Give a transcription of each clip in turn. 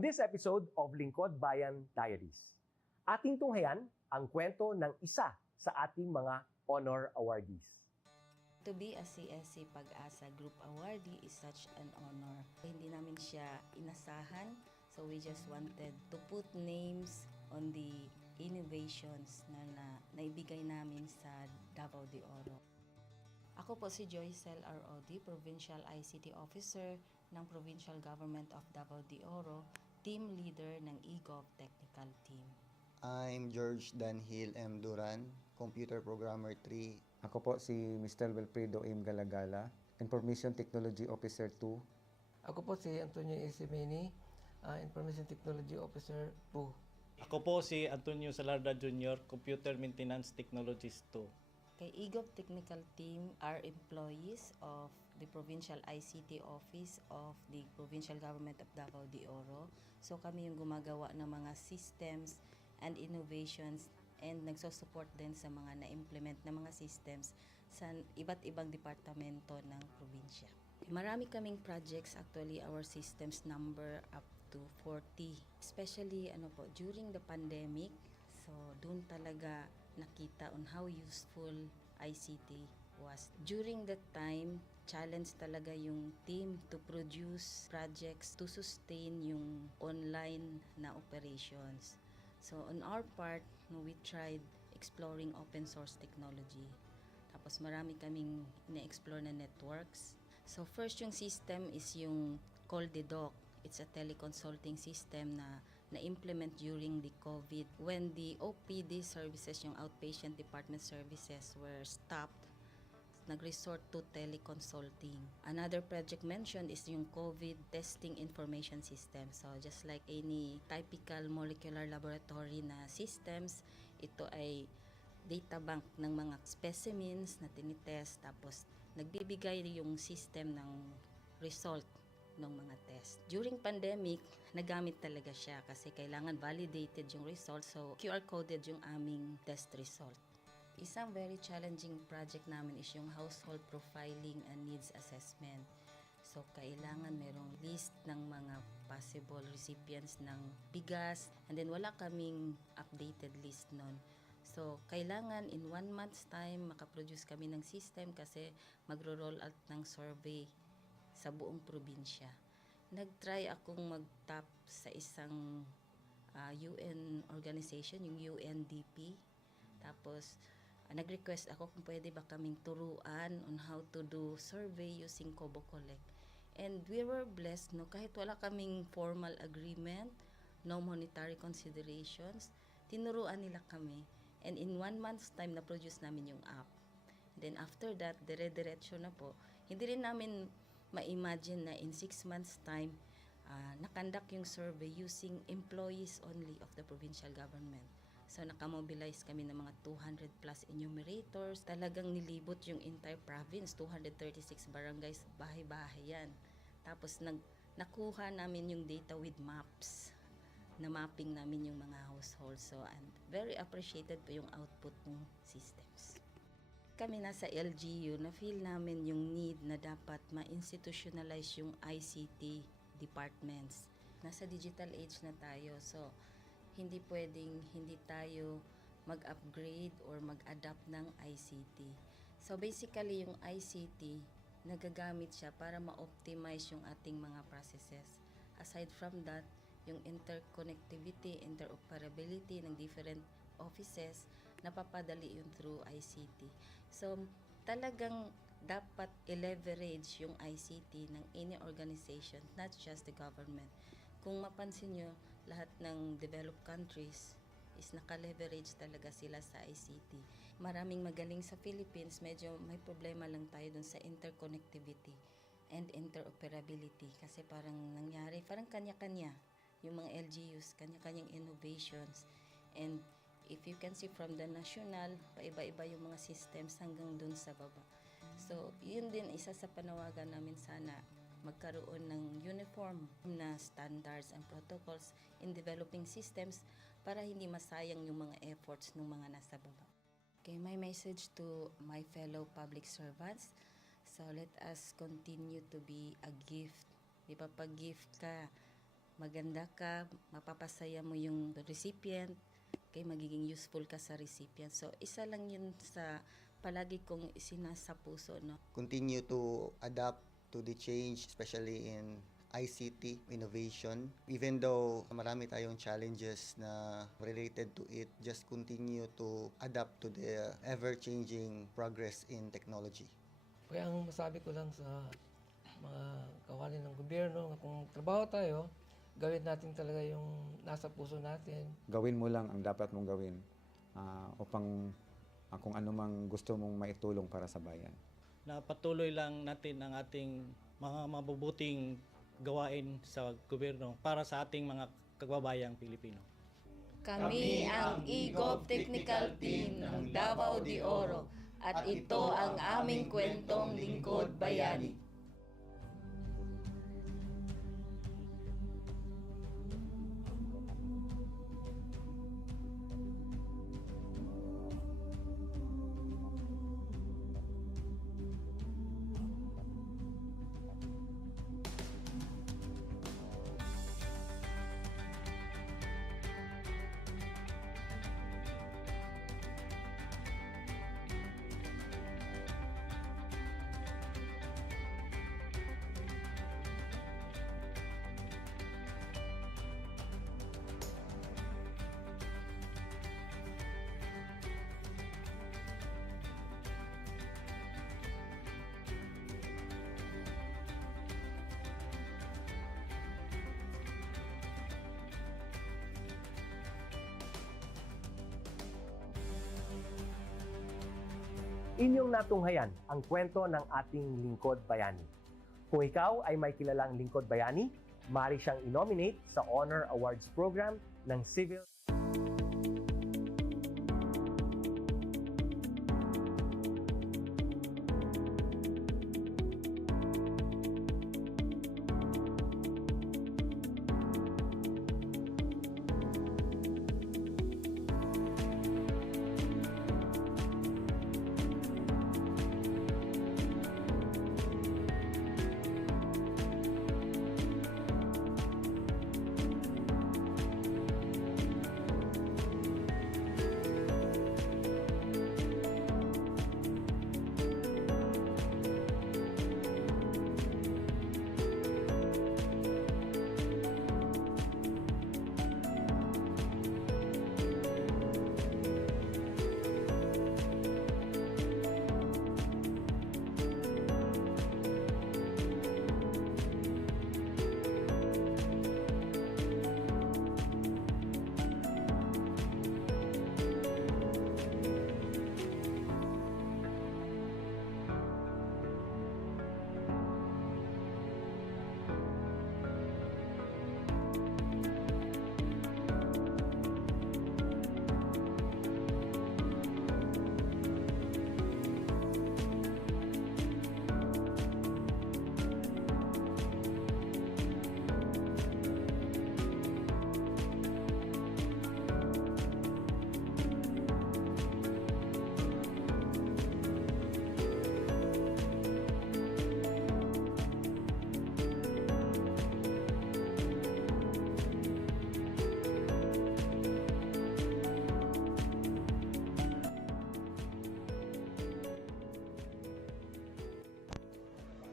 On this episode of Lingkod Bayan Diaries, ating tunghayan ang kwento ng isa sa ating mga honor awardees. To be a CSC Pag-asa Group Awardee is such an honor. Hindi namin siya inasahan, so we just wanted to put names on the innovations na naibigay namin sa Davao de Oro. Ako po si Joycel R.O.D., Provincial ICT Officer ng Provincial Government of Davao de Oro, Team Leader ng eGov Technical Team. I'm George Danhil M. Duran, Computer Programmer 3. Ako po si Mr. Wilfredo M. Galagala, Information Technology Officer 2. Ako po si Antonio Isimini, Information Technology Officer 2. Ako po si Antonio Salarda Jr., Computer Maintenance Technologist 2. Kay eGov Technical Team are employees of the Provincial ICT Office of the Provincial Government of Davao de Oro. So kami yung gumagawa ng mga systems and innovations and nagsusupport din sa mga na-implement na mga systems sa iba't ibang departamento ng probinsya. Marami kaming projects, actually our systems number up to 40. Especially during the pandemic, so doon talaga nakita on how useful ICT was. During that time, challenge talaga yung team to produce projects to sustain yung online na operations. So on our part, we tried exploring open source technology. Tapos marami kaming ina-explore na networks. So first yung system is yung CallDedoc. It's a teleconsulting system na na-implement during the COVID. When the OPD services, yung outpatient department services were stopped, nag-resort to teleconsulting. Another project mentioned is yung COVID testing information system. So just like any typical molecular laboratory na systems, ito ay data bank ng mga specimens na tinitest, tapos nagbibigay yung system ng result ng mga test. During pandemic, nagamit talaga siya kasi kailangan validated yung result, so QR coded yung aming test result. Isang very challenging project namin is yung household profiling and needs assessment. So kailangan merong list ng mga possible recipients ng bigas, and then wala kaming updated list nun. So kailangan in 1 month's time makaproduce kami ng system kasi magro-roll out ng survey sa buong probinsya. Nag-try akong mag-tap sa isang UN organization, yung UNDP. Tapos, nag-request ako kung pwede ba kaming turuan on how to do survey using Kobo Collect. And we were blessed, kahit wala kaming formal agreement, no monetary considerations, tinuruan nila kami. And in 1 month's time, na-produce namin yung app. And then after that, dire-diretso na po. Hindi rin namin ma-imagine na in 6 months' time, nakandak yung survey using employees only of the provincial government. So, nakamobilize kami ng mga 200 plus enumerators. Talagang nilibot yung entire province, 236 barangays, bahay-bahay yan. Tapos, nakuha namin yung data with maps. Na mapping namin yung mga households. So, and very appreciated po yung output ng systems. Kami nasa LGU, na-feel namin yung need na dapat ma-institutionalize yung ICT departments. Nasa digital age na tayo, so hindi pwedeng hindi tayo mag-upgrade or mag-adapt ng ICT. So basically yung ICT, nagagamit siya para ma-optimize yung ating mga processes. Aside from that, yung interconnectivity, interoperability ng different offices, napapadali yun through ICT. So, talagang dapat i-leverage yung ICT ng any organization, not just the government. Kung mapansin nyo, lahat ng developed countries is naka-leverage talaga sila sa ICT. Maraming magaling sa Philippines, medyo may problema lang tayo dun sa interconnectivity and interoperability kasi parang nangyari, parang kanya-kanya yung mga LGUs, kanya-kanyang innovations. And if you can see from the national, paiba-iba yung mga systems hanggang dun sa baba. So, yun din isa sa panawagan namin, sana magkaroon ng uniform na standards and protocols in developing systems para hindi masayang yung mga efforts ng mga nasa baba. Okay, my message to my fellow public servants, so let us continue to be a gift. Di ba, pag gift ka, maganda ka, mapapasaya mo yung recipient, kay magiging useful ka sa recipient. So, isa lang yun sa palagi kong isinasa puso, no? Continue to adapt to the change, especially in ICT innovation. Even though marami tayong challenges na related to it, just continue to adapt to the ever-changing progress in technology. Kaya ang masabi ko lang sa mga kawani ng gobyerno, kung trabaho tayo, gawin natin talaga yung nasa puso natin. Gawin mo lang ang dapat mong gawin upang kung ano mang gusto mong maitulong para sa bayan. Na patuloy lang natin ang ating mga mabubuting gawain sa gobyerno para sa ating mga kababayang Pilipino. Kami ang EGOV Technical Team ng Davao de Oro at ito ang aming kwentong lingkod bayani. Inyong natunghayan ang kwento ng ating lingkod bayani. Kung ikaw ay may kilalang lingkod bayani, maaari siyang i-nominate sa Honor Awards Program ng Civil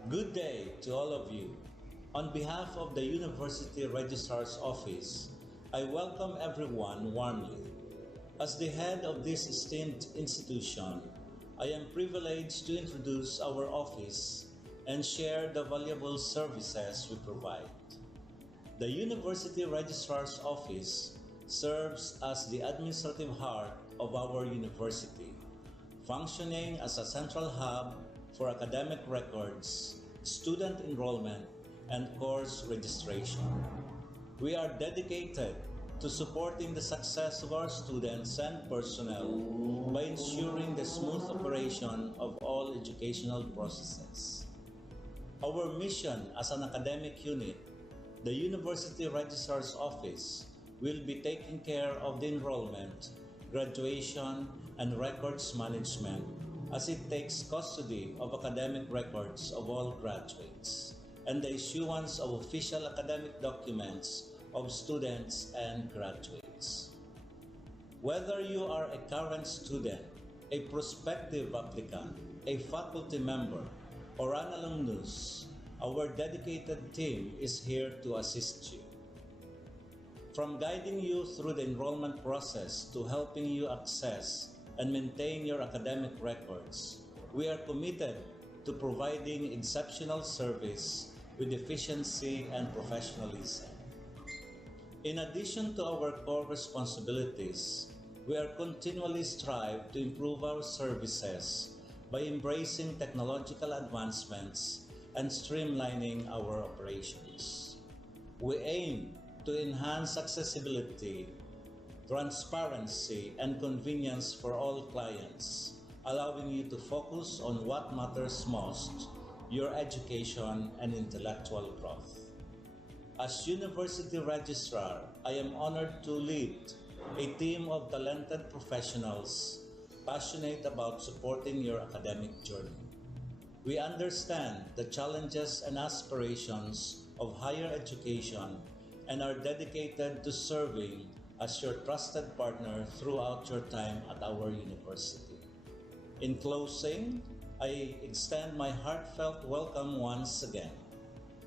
Good day to all of you. On behalf of the University Registrar's Office, I welcome everyone warmly. As the head of this esteemed institution, I am privileged to introduce our office and share the valuable services we provide. The University Registrar's Office serves as the administrative heart of our university, functioning as a central hub for academic records, student enrollment, and course registration. We are dedicated to supporting the success of our students and personnel by ensuring the smooth operation of all educational processes. Our mission as an academic unit, the University Registrar's Office, will be taking care of the enrollment, graduation, and records management as it takes custody of academic records of all graduates and the issuance of official academic documents of students and graduates. Whether you are a current student, a prospective applicant, a faculty member, or an alumnus, our dedicated team is here to assist you. From guiding you through the enrollment process to helping you access and maintain your academic records, we are committed to providing exceptional service with efficiency and professionalism. In addition to our core responsibilities, we are continually strive to improve our services by embracing technological advancements and streamlining our operations. We aim to enhance accessibility, transparency, and convenience for all clients, allowing you to focus on what matters most, your education and intellectual growth. As University Registrar, I am honored to lead a team of talented professionals passionate about supporting your academic journey. We understand the challenges and aspirations of higher education and are dedicated to serving as your trusted partner throughout your time at our university. In closing, I extend my heartfelt welcome once again.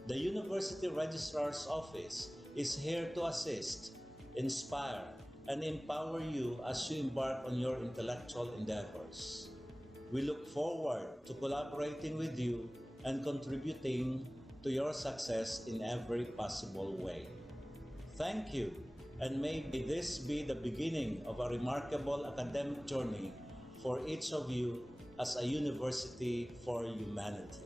The University Registrar's Office is here to assist, inspire, and empower you as you embark on your intellectual endeavors. We look forward to collaborating with you and contributing to your success in every possible way. Thank you, and may this be the beginning of a remarkable academic journey for each of you as a university for humanity.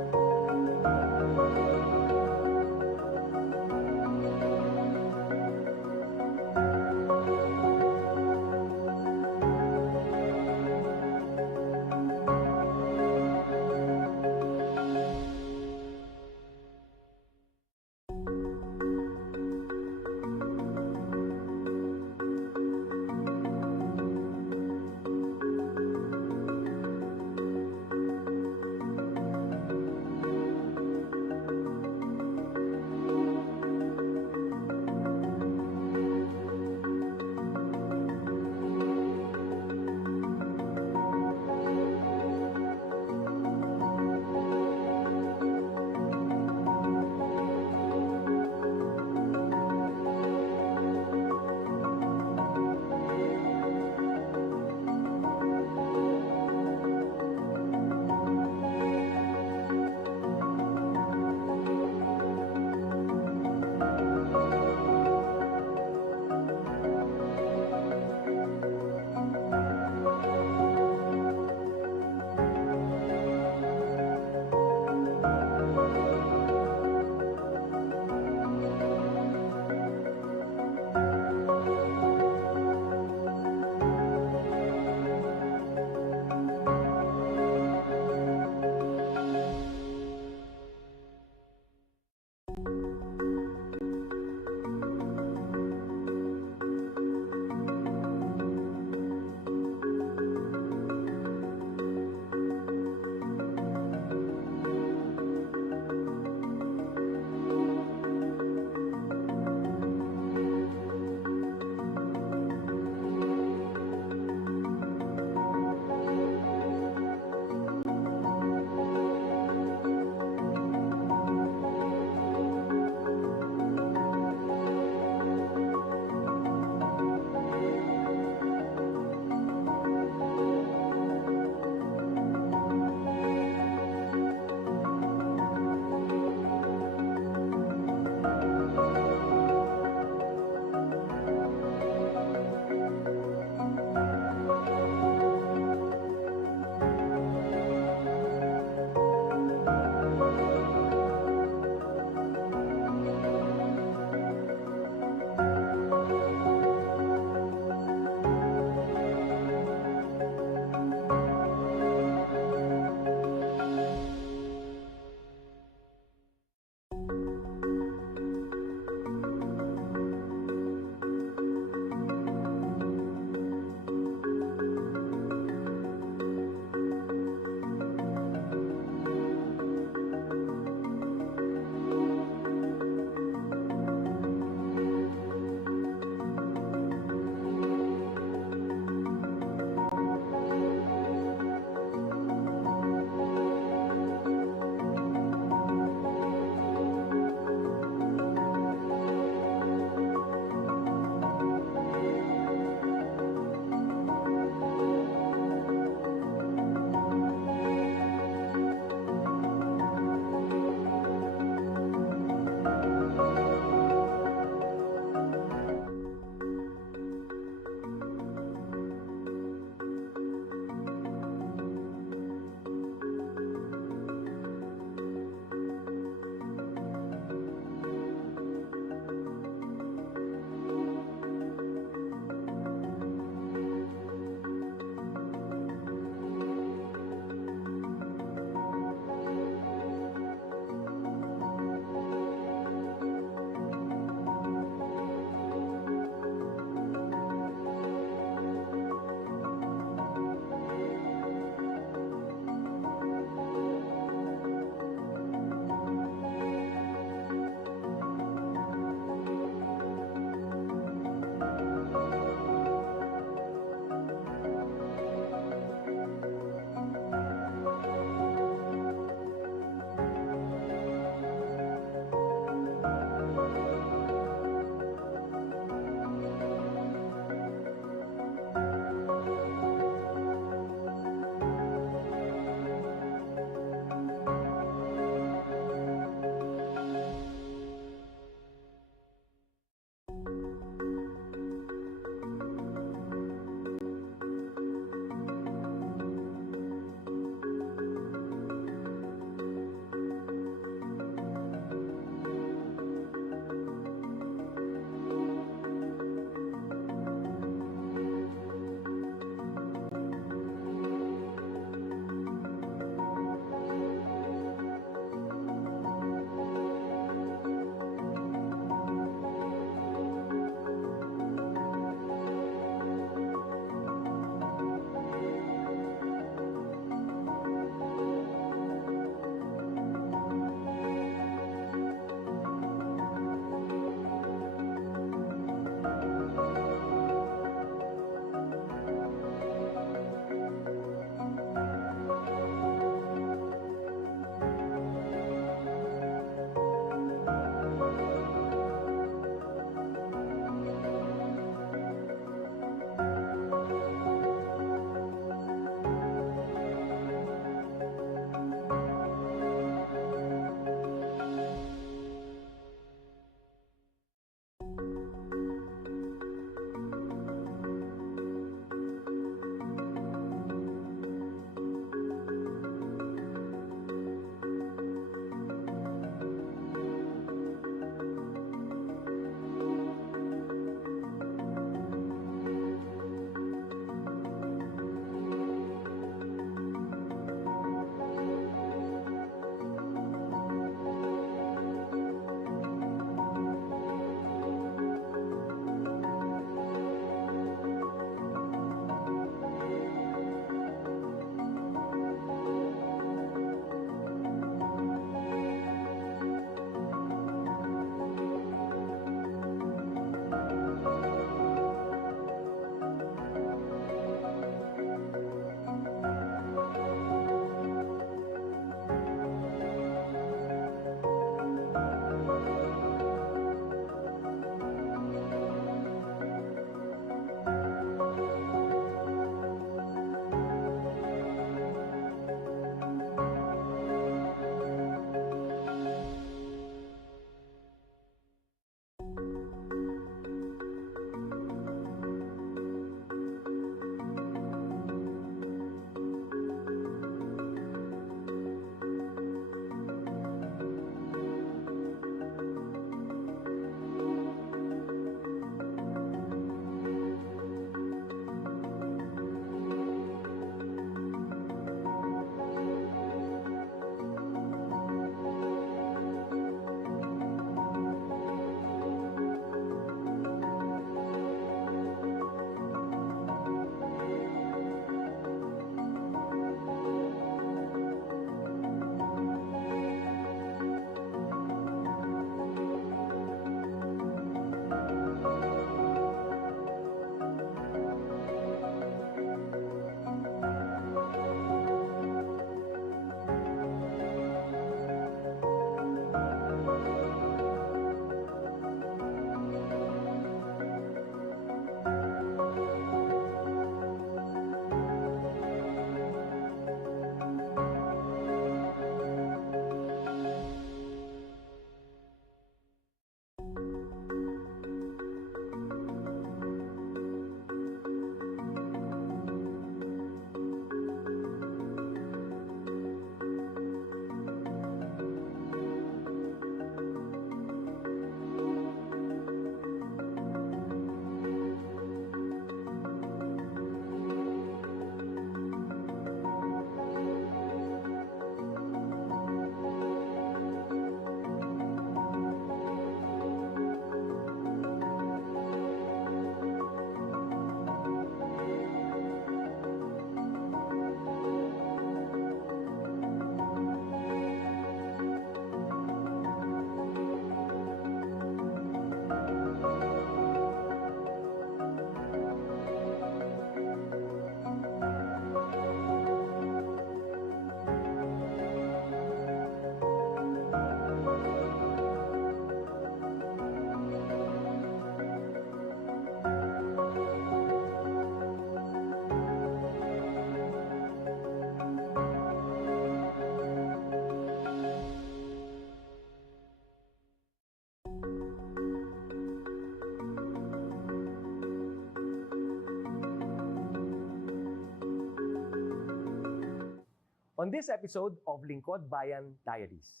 On this episode of Lingkod Bayan Diaries,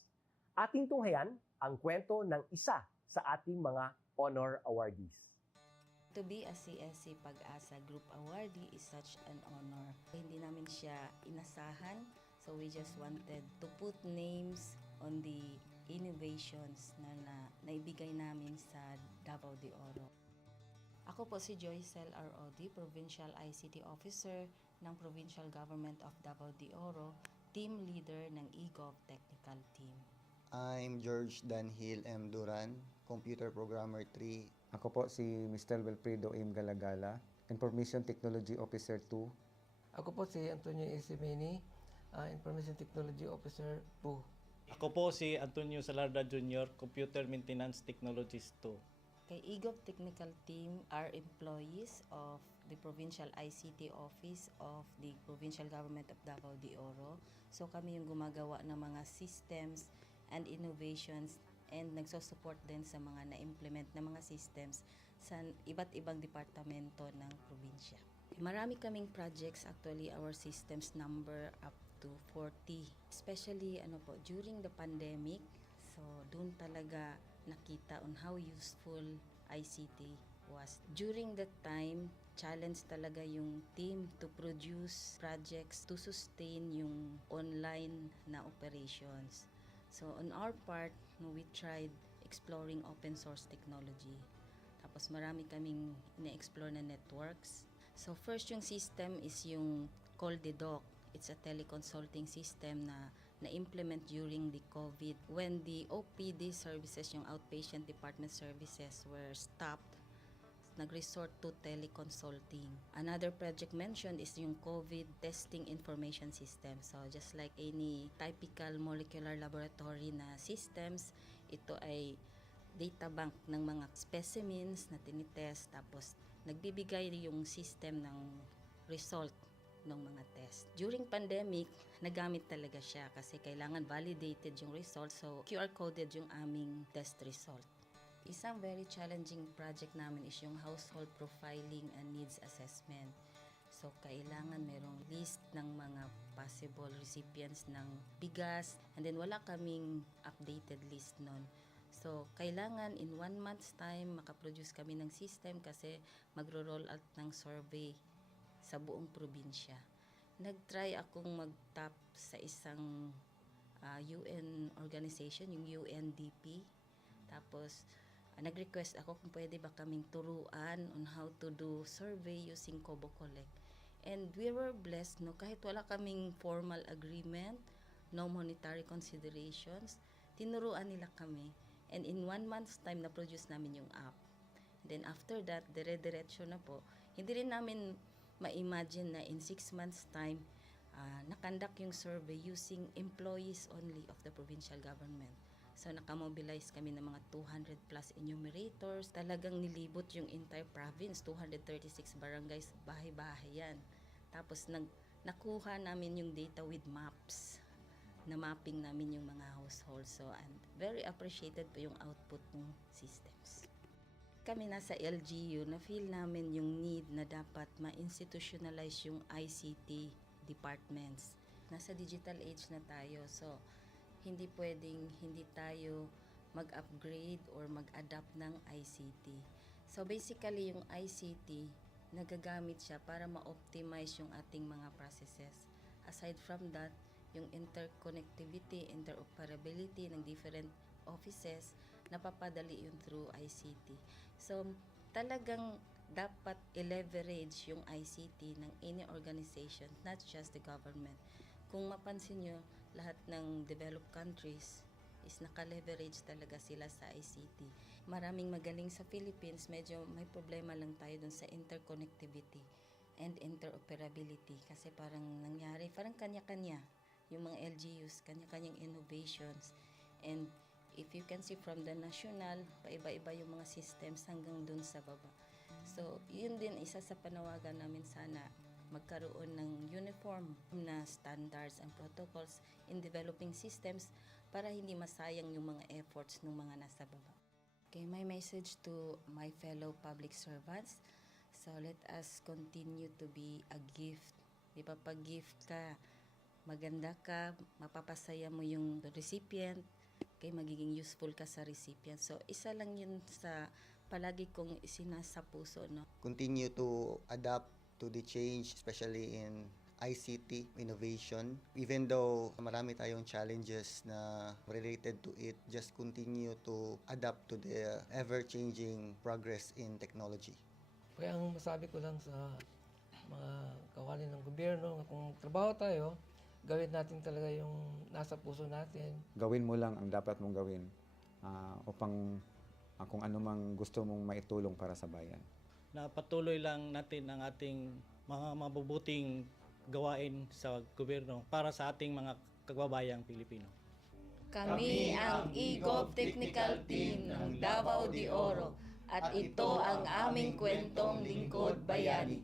ating tunghayan ang kwento ng isa sa ating mga honor awardees. To be a CSC Pag-asa Group Awardee is such an honor. Hindi namin siya inasahan, so we just wanted to put names on the innovations na naibigay namin sa Davao de Oro. Ako po si Joycel R. Odi, Provincial ICT Officer ng Provincial Government of Davao de Oro, Team Leader ng eGov Technical Team. I'm George Danhil M. Duran, Computer Programmer 3. Ako po si Mr. Wilfredo M. Galagala, Information Technology Officer 2. Ako po si Antonio Isimeni, Information Technology Officer 2. Ako po si Antonio Salarda Jr., Computer Maintenance Technologist 2. Kay eGov Technical Team are employees of the Provincial ICT Office of the Provincial Government of Davao de Oro. So kami yung gumagawa ng mga systems and innovations and nagsusupport din sa mga na-implement na mga systems sa iba't ibang departamento ng probinsya. Marami kaming projects, actually our systems number up to 40. Especially during the pandemic, so doon talaga nakita on how useful ICT was. During that time, challenge talaga yung team to produce projects to sustain yung online na operations. So on our part, we tried exploring open source technology. Tapos marami kaming ina-explore na networks. So first yung system is yung CallDedoc. It's a teleconsulting system na na-implement during the COVID when the OPD services, yung outpatient department services, were stopped. Nag-resort to teleconsulting. Another project mentioned is yung COVID testing information system. So just like any typical molecular laboratory na systems, ito ay data bank ng mga specimens na tinitest, tapos nagbibigay yung system ng result ng mga test. During pandemic, nagamit talaga siya kasi kailangan validated yung result, so QR coded yung aming test result. Isang very challenging project namin is yung household profiling and needs assessment. So, kailangan merong list ng mga possible recipients ng bigas, and then wala kaming updated list nun. So, kailangan in 1 month's time makaproduce kami ng system kasi magro-roll out ng survey sa buong probinsya. Nag-try akong mag-tap sa isang UN organization, yung UNDP. Tapos, nag-request ako kung pwede ba kaming turuan on how to do survey using Kobo Collect. And we were blessed, kahit wala kaming formal agreement, no monetary considerations, tinuruan nila kami. And in 1 month's time, na-produce namin yung app. Then after that, dire-diretso na po. Hindi rin namin ma-imagine na in 6 months' time, nakandak yung survey using employees only of the provincial government. So, nakamobilize kami ng mga 200 plus enumerators. Talagang nilibot yung entire province, 236 barangays, bahay-bahay yan. Tapos, nakuha namin yung data with maps. Na-mapping namin yung mga households. So, and very appreciated po yung output ng systems. Kami nasa LGU, na-feel namin yung need na dapat ma-institutionalize yung ICT departments. Nasa digital age na tayo, so hindi pwedeng hindi tayo mag-upgrade or mag-adapt ng ICT. So basically, yung ICT, nagagamit siya para ma-optimize yung ating mga processes. Aside from that, yung interconnectivity, interoperability ng different offices, napapadali yun through ICT. So talagang dapat i-leverage yung ICT ng any organization, not just the government. Kung mapansin nyo, lahat ng developed countries is naka-leverage talaga sila sa ICT. Maraming magaling sa Philippines, medyo may problema lang tayo dun sa interconnectivity and interoperability kasi parang nangyari, parang kanya-kanya yung mga LGUs, kanya-kanyang innovations. And if you can see from the national, paiba-iba yung mga systems hanggang dun sa baba. So, yun din isa sa panawagan namin, sana magkaroon ng uniform na standards and protocols in developing systems para hindi masayang yung mga efforts ng mga nasa baba. Okay, my message to my fellow public servants, so let us continue to be a gift. Di ba, pag gift ka, maganda ka, mapapasaya mo yung recipient, kay magiging useful ka sa recipient. So, isa lang yun sa palagi kong isinasa puso, no? Continue to adapt to the change, especially in ICT innovation. Even though marami tayong challenges na related to it, just continue to adapt to the ever-changing progress in technology. Kaya ang masabi ko lang sa mga kawani ng gobyerno, kung trabaho tayo, gawin natin talaga yung nasa puso natin. Gawin mo lang ang dapat mong gawin upang kung ano mang gusto mong maitulong para sa bayan. Na patuloy lang natin ang ating mga mabubuting gawain sa gobyerno para sa ating mga kababayang Pilipino. Kami ang eGov Technical Team ng Davao de Oro at ito ang aming kwentong Lingkod Bayani.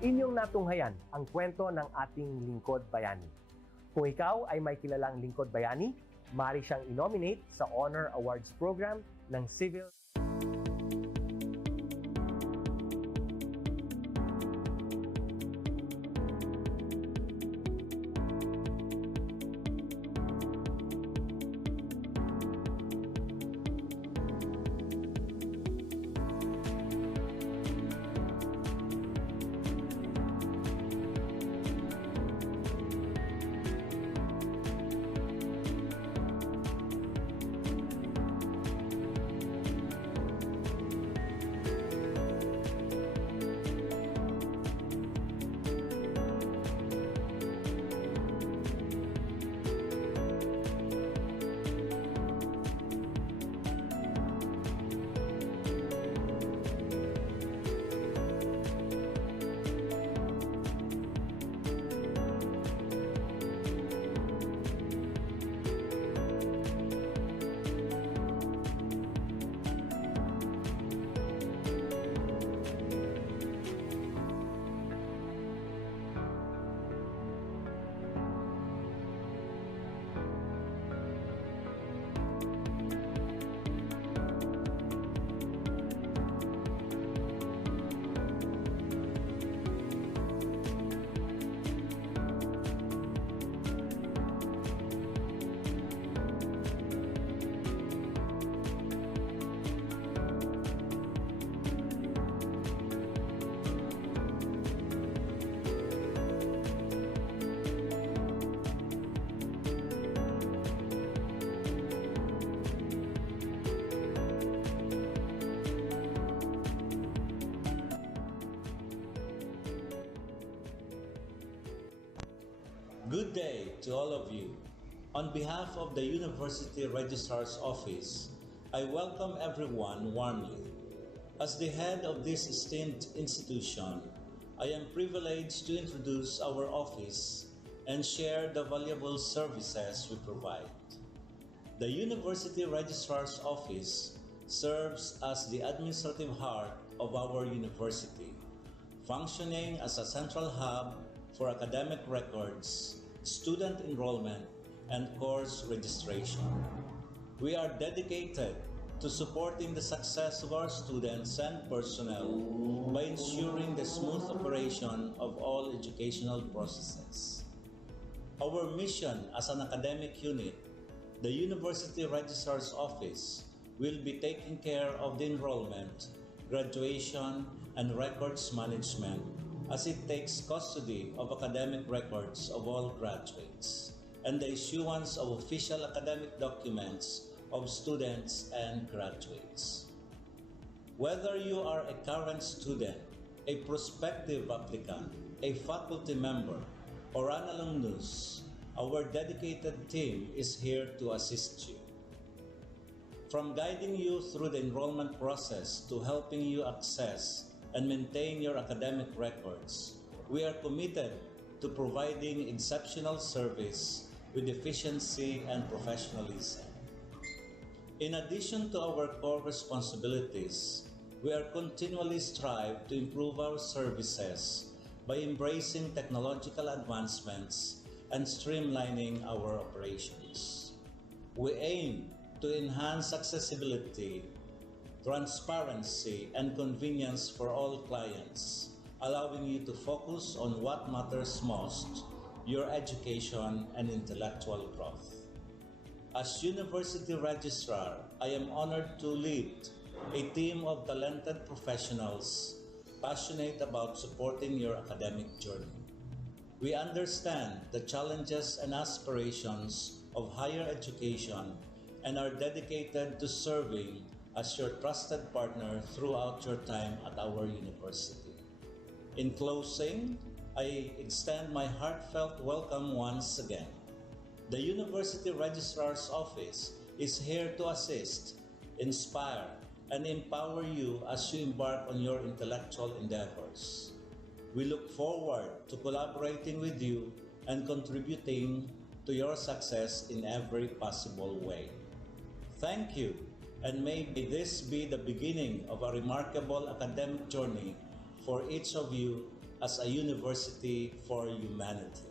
Inyong natunghayan ang kwento ng ating lingkod bayani. Kung ikaw ay may kilalang lingkod bayani, maaari siyang i-nominate sa Honor Awards Program ng Civil Good day to all of you. On behalf of the University Registrar's Office, I welcome everyone warmly. As the head of this esteemed institution, I am privileged to introduce our office and share the valuable services we provide. The University Registrar's Office serves as the administrative heart of our university, functioning as a central hub for academic records, student enrollment, and course registration. We are dedicated to supporting the success of our students and personnel by ensuring the smooth operation of all educational processes. Our mission as an academic unit, the University Registrar's Office, will be taking care of the enrollment, graduation, and records management as it takes custody of academic records of all graduates and the issuance of official academic documents of students and graduates. Whether you are a current student, a prospective applicant, a faculty member, or an alumnus, our dedicated team is here to assist you. From guiding you through the enrollment process to helping you access and maintain your academic records, we are committed to providing exceptional service with efficiency and professionalism. In addition to our core responsibilities, we are continually strive to improve our services by embracing technological advancements and streamlining our operations. We aim to enhance accessibility, transparency, and convenience for all clients, allowing you to focus on what matters most, your education and intellectual growth. As University Registrar, I am honored to lead a team of talented professionals passionate about supporting your academic journey. We understand the challenges and aspirations of higher education and are dedicated to serving as your trusted partner throughout your time at our university. In closing, I extend my heartfelt welcome once again. The University Registrar's Office is here to assist, inspire, and empower you as you embark on your intellectual endeavors. We look forward to collaborating with you and contributing to your success in every possible way. Thank you, and may this be the beginning of a remarkable academic journey for each of you as a university for humanity.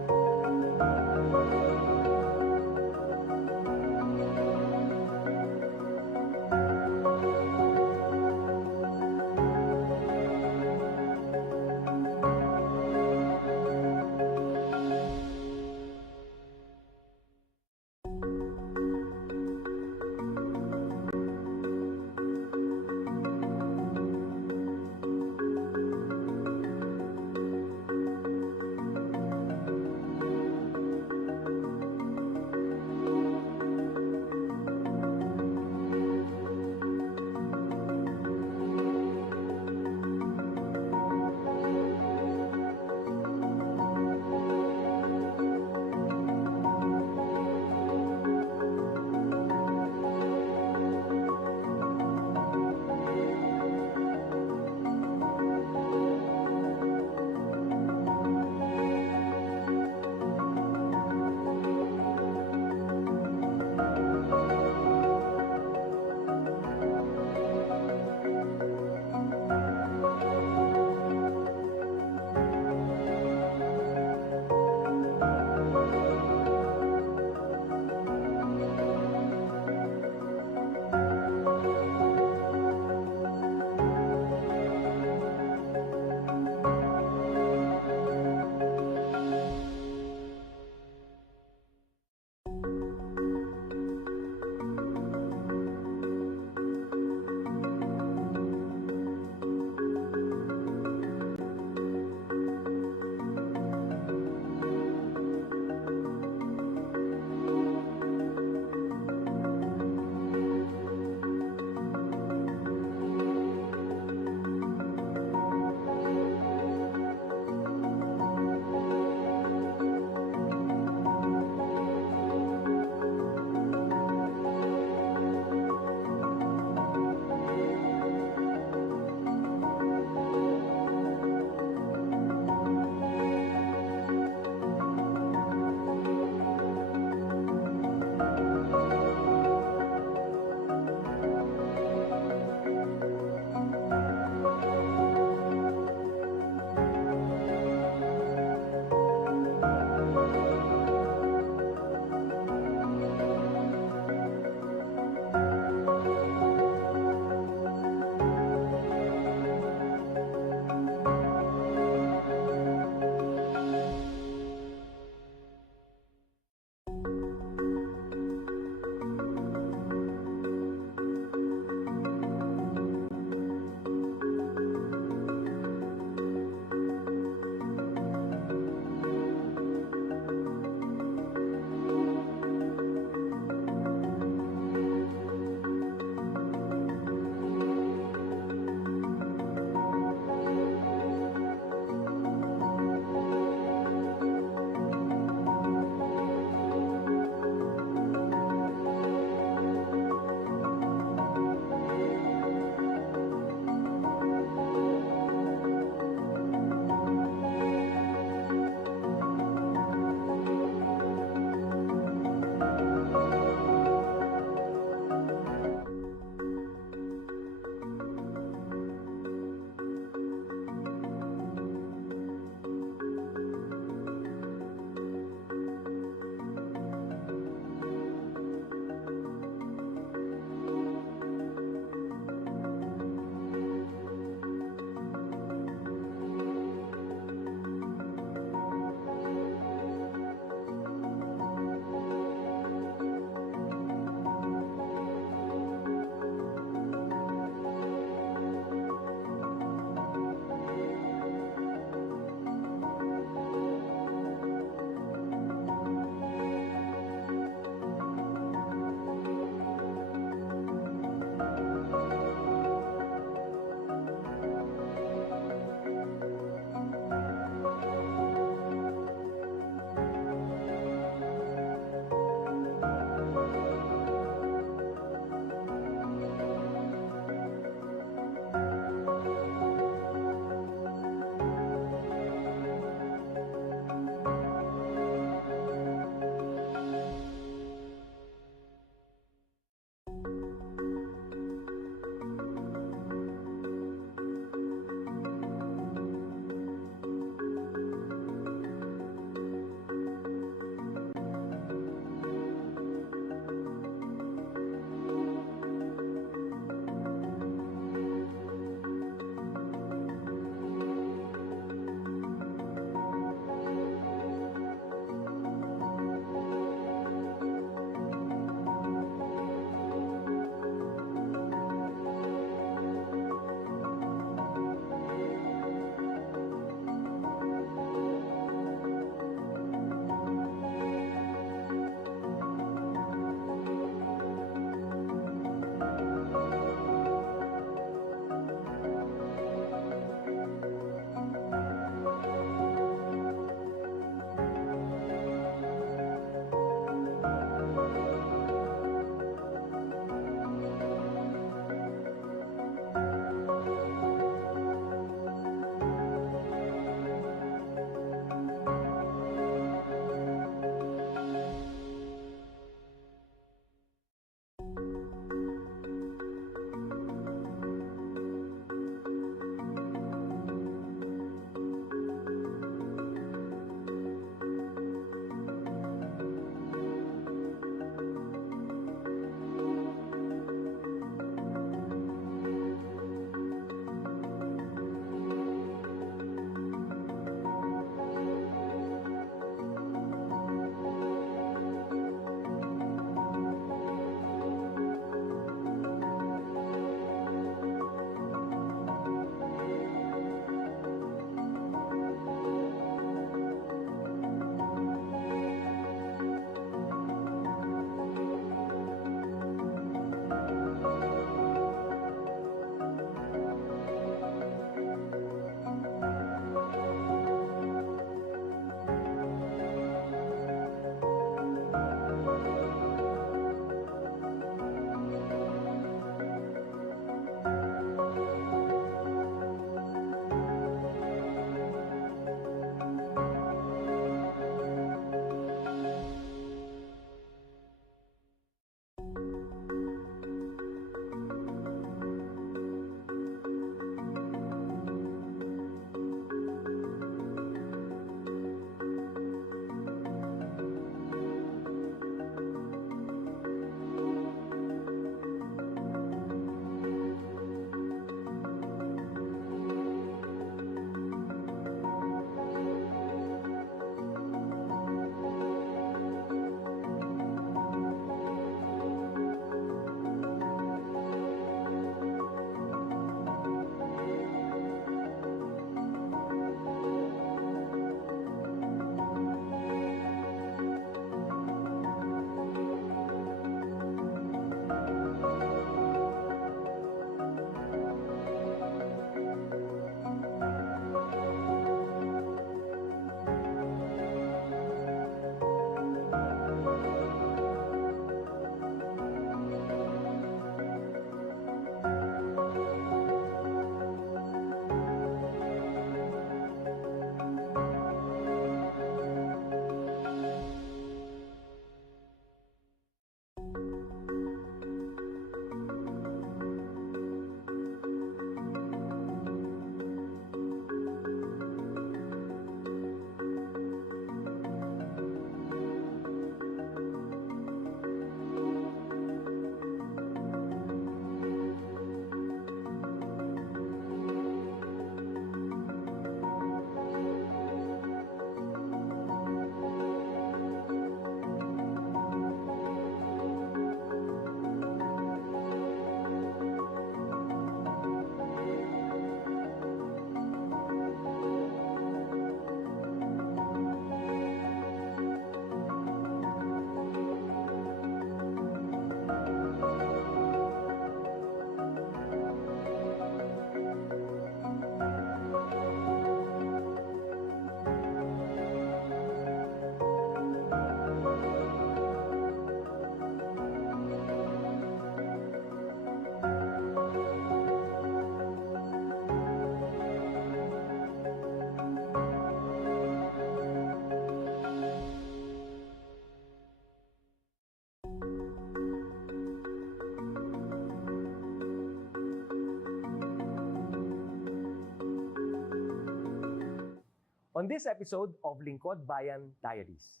On this episode of Lingkod Bayan Diaries,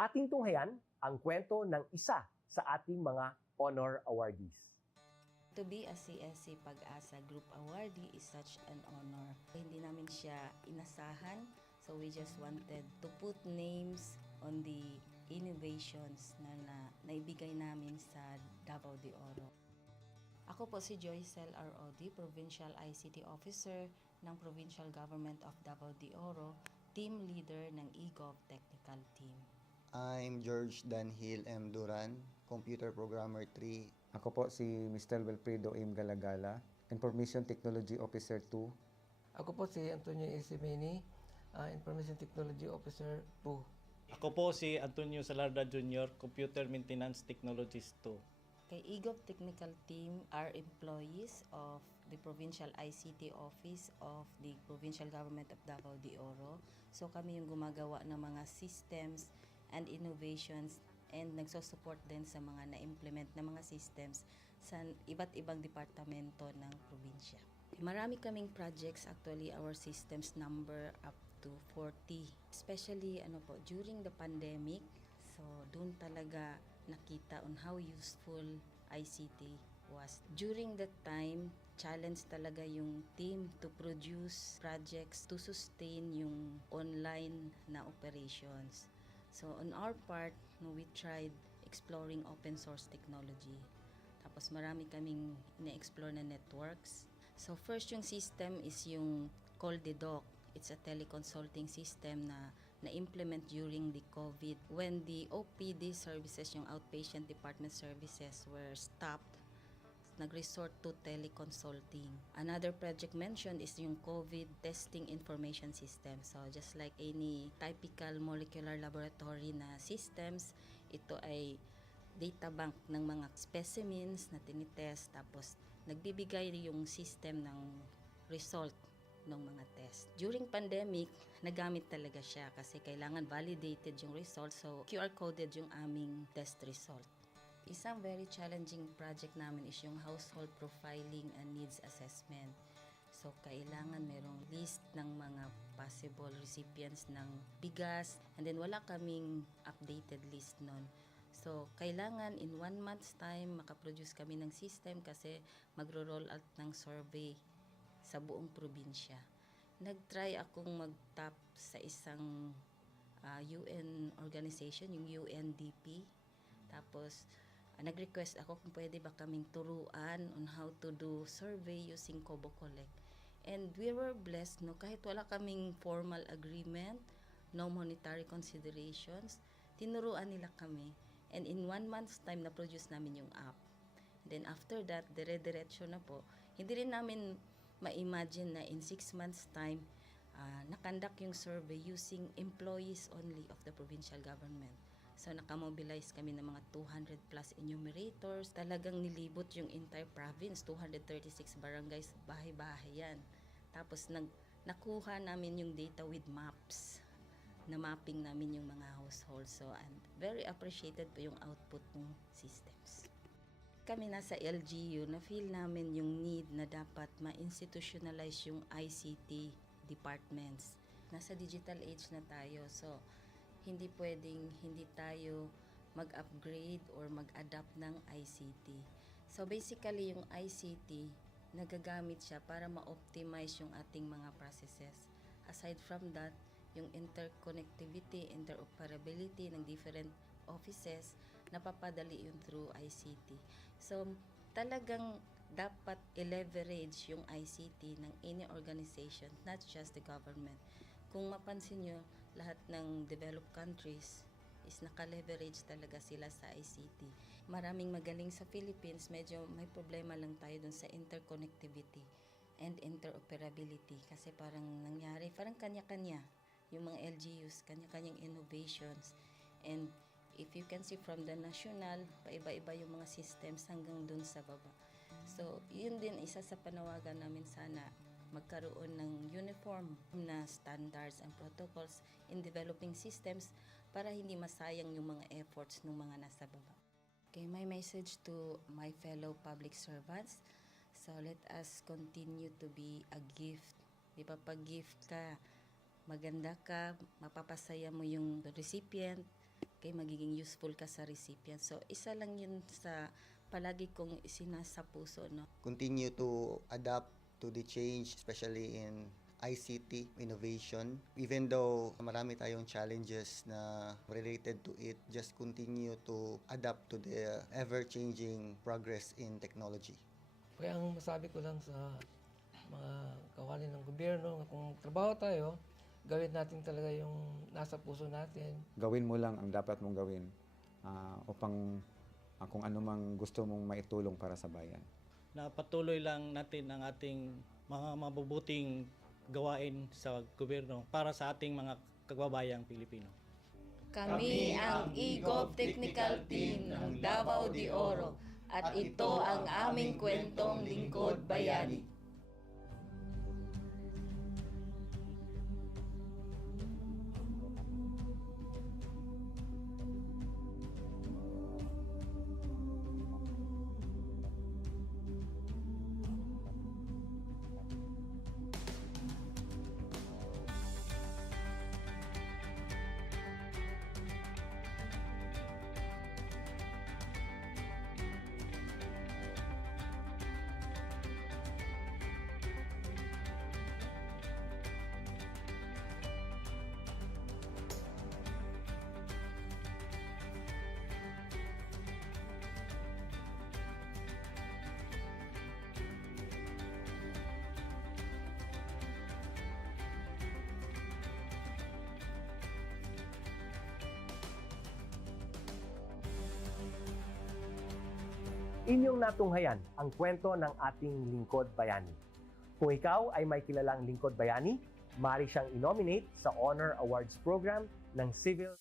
ating tunghayan ang kwento ng isa sa ating mga honor awardees. To be a CSC Pag-asa Group Awardee is such an honor. Hindi namin siya inasahan, so we just wanted to put names on the innovations na naibigay namin sa Davao de Oro. Ako po si Joycel R. Odi, Provincial ICT Officer ng Provincial Government of Davao de Oro, Team Leader ng eGov Technical Team. I'm George Danhil M. Duran, Computer Programmer 3. Ako po si Mr. Wilfredo M. Galagala, Information Technology Officer 2. Ako po si Antonio Isimini, Information Technology Officer 2. Ako po si Antonio Salarda Jr., Computer Maintenance Technologist 2. Kay eGov Technical Team are employees of the Provincial ICT Office of the Provincial Government of Davao de Oro. So kami yung gumagawa ng mga systems and innovations and nagsusupport din sa mga na-implement na mga systems sa iba't ibang departamento ng probinsya. Marami kaming projects, actually our systems number up to 40. Especially during the pandemic, so doon talaga nakita on how useful ICT was. During that time, challenge talaga yung team to produce projects to sustain yung online na operations. So on our part, we tried exploring open source technology. Tapos marami kaming ina-explore na networks. So first yung system is yung CallDedoc. It's a teleconsulting system na na-implement during the COVID. When the OPD services, yung outpatient department services, were stopped, nag-resort to teleconsulting. Another project mentioned is yung COVID testing information system. So just like any typical molecular laboratory na systems, ito ay data bank ng mga specimens na tinitest, tapos nagbibigay yung system ng result ng mga test. During pandemic, nagamit talaga siya kasi kailangan validated yung result, so QR coded yung aming test result. Isang very challenging project namin is yung household profiling and needs assessment. So kailangan merong list ng mga possible recipients ng bigas, and then wala kaming updated list nun. So kailangan in 1 month's time makaproduce kami ng system kasi magro-roll out ng survey sa buong probinsya. Nag-try akong mag-tap sa isang UN organization, yung UNDP. Tapos, nag-request ako kung pwede ba kaming turuan on how to do survey using Kobo Collect. And we were blessed, kahit wala kaming formal agreement, no monetary considerations, tinuruan nila kami. And in 1 month's time, na-produce namin yung app. And then after that, dire-diretso na po. Hindi rin namin ma-imagine na in 6 months' time, nakandak yung survey using employees only of the provincial government. So nakamobilize kami ng mga 200 plus enumerators. Talagang nilibot yung entire province, 236 barangays, bahay-bahay yan. Tapos nakuha namin yung data with maps. Na mapping namin yung mga households. So and very appreciated po yung output ng systems. Kami nasa LGU, na-feel namin yung need na dapat ma-institutionalize yung ICT departments. Nasa digital age na tayo, so hindi pwedeng hindi tayo mag-upgrade or mag-adapt ng ICT. So basically, yung ICT, nagagamit siya para ma-optimize yung ating mga processes. Aside from that, yung interconnectivity, interoperability ng different offices, napapadali yun through ICT. So, talagang dapat i-leverage yung ICT ng any organization, not just the government. Kung mapansin nyo, lahat ng developed countries is naka-leverage talaga sila sa ICT. Maraming magaling sa Philippines, medyo may problema lang tayo dun sa interconnectivity and interoperability kasi parang nangyari, parang kanya-kanya yung mga LGUs, kanya-kanyang innovations. And if you can see from the national, paiba-iba yung mga systems hanggang dun sa baba. So, yun din isa sa panawagan namin, sana magkaroon ng uniform na standards and protocols in developing systems para hindi masayang yung mga efforts ng mga nasa baba. Okay, my message to my fellow public servants, so let us continue to be a gift. Di ba, pag gift ka, maganda ka, mapapasaya mo yung recipient, kay magiging useful ka sa recipient. So, isa lang yun sa palagi kong isinasa puso, no? Continue to adapt to the change, especially in ICT innovation. Even though marami tayong challenges na related to it, just continue to adapt to the ever-changing progress in technology. Kaya ang masabi ko lang sa mga kawani ng gobyerno, kung trabaho tayo, gawin natin talaga yung nasa puso natin. Gawin mo lang ang dapat mong gawin upang kung ano mang gusto mong maitulong para sa bayan. Na patuloy lang natin ang ating mga mabubuting gawain sa gobyerno para sa ating mga kababayang Pilipino. Kami ang EGOV Technical Team ng Davao de Oro at ito ang aming kwentong Lingkod Bayani. Inyong natunghayan ang kwento ng ating lingkod bayani. Kung ikaw ay may kilalang lingkod bayani, maaari siyang i-nominate sa Honor Awards Program ng Civil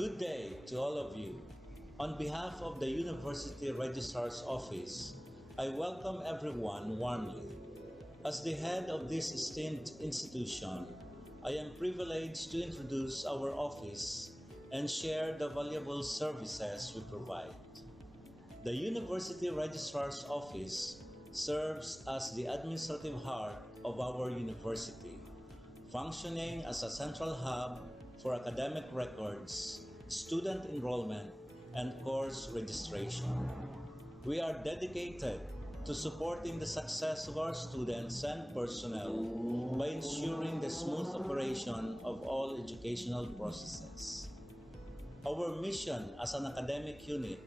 Good day to all of you. On behalf of the University Registrar's Office, I welcome everyone warmly. As the head of this esteemed institution, I am privileged to introduce our office and share the valuable services we provide. The University Registrar's Office serves as the administrative heart of our university, functioning as a central hub for academic records, student enrollment, and course registration. We are dedicated to supporting the success of our students and personnel by ensuring the smooth operation of all educational processes. Our mission as an academic unit,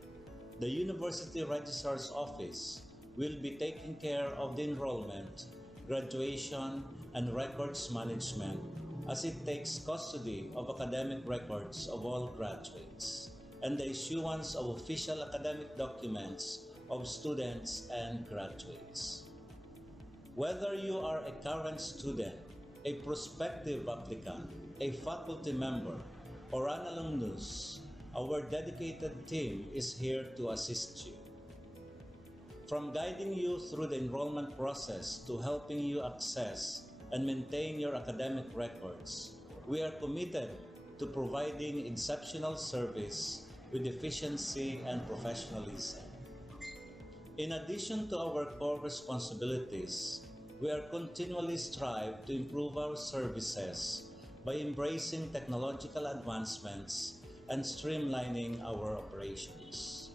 the University Registrar's Office, will be taking care of the enrollment, graduation, and records management as it takes custody of academic records of all graduates and the issuance of official academic documents of students and graduates. Whether you are a current student, a prospective applicant, a faculty member, or an alumnus, our dedicated team is here to assist you. From guiding you through the enrollment process to helping you access and maintain your academic records, we are committed to providing exceptional service with efficiency and professionalism. In addition to our core responsibilities, we are continually strive to improve our services by embracing technological advancements and streamlining our operations.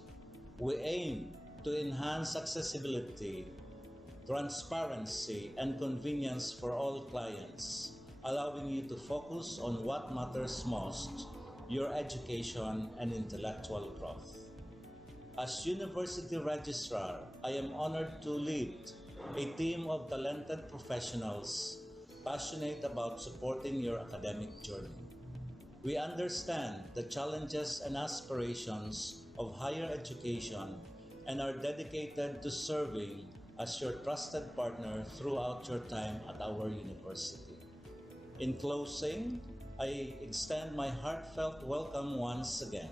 We aim to enhance accessibility, transparency, and convenience for all clients, allowing you to focus on what matters most, your education and intellectual growth. As University Registrar, I am honored to lead a team of talented professionals passionate about supporting your academic journey. We understand the challenges and aspirations of higher education and are dedicated to serving as your trusted partner throughout your time at our university. In closing, I extend my heartfelt welcome once again.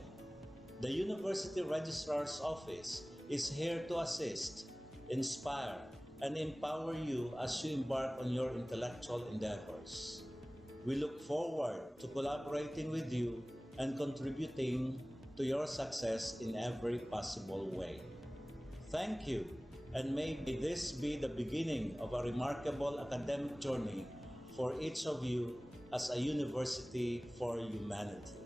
The University Registrar's Office is here to assist, inspire, and empower you as you embark on your intellectual endeavors. We look forward to collaborating with you and contributing to your success in every possible way. Thank you, and may this be the beginning of a remarkable academic journey for each of you as a university for humanity.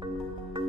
Thank